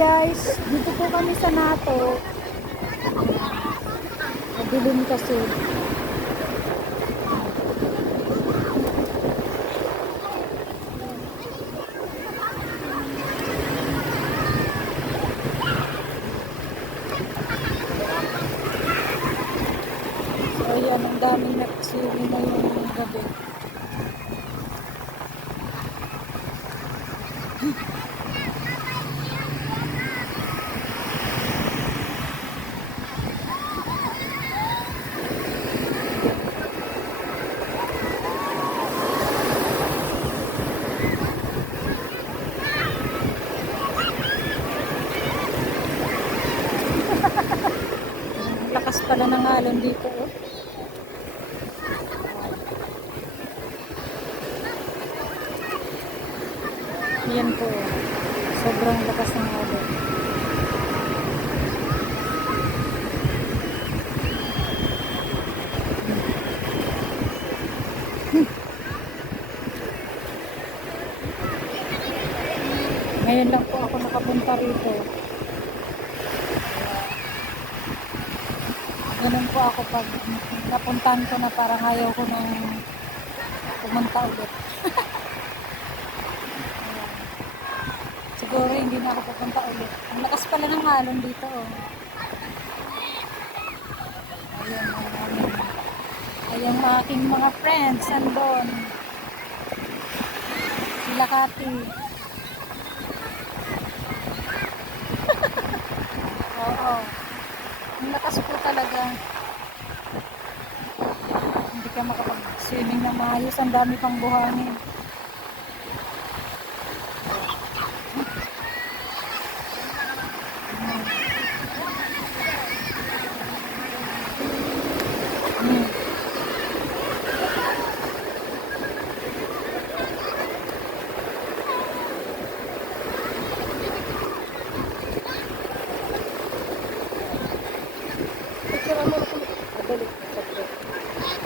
guys, dito po kami sa Nato. Madilim kasi. So ayan, ang daming nagsili na yung gabi. Lakas pala ng alon dito, oh. Yan po, sobrang lakas ng alon. Ngayon lang po ako nakapunta rito. Ganun po ako pag napuntahan ko na parang ayaw ko nang pumunta ulit. Siguro hindi na ako pupunta ulit. Ang lakas pala ng alon dito, oh. Ayan ang amin. Ayan ang aking mga friends andon. Sila Kati. Oo. Ang lakas po talaga. Hindi ka makapag-swimming na maayos. Ang dami pang buhangin.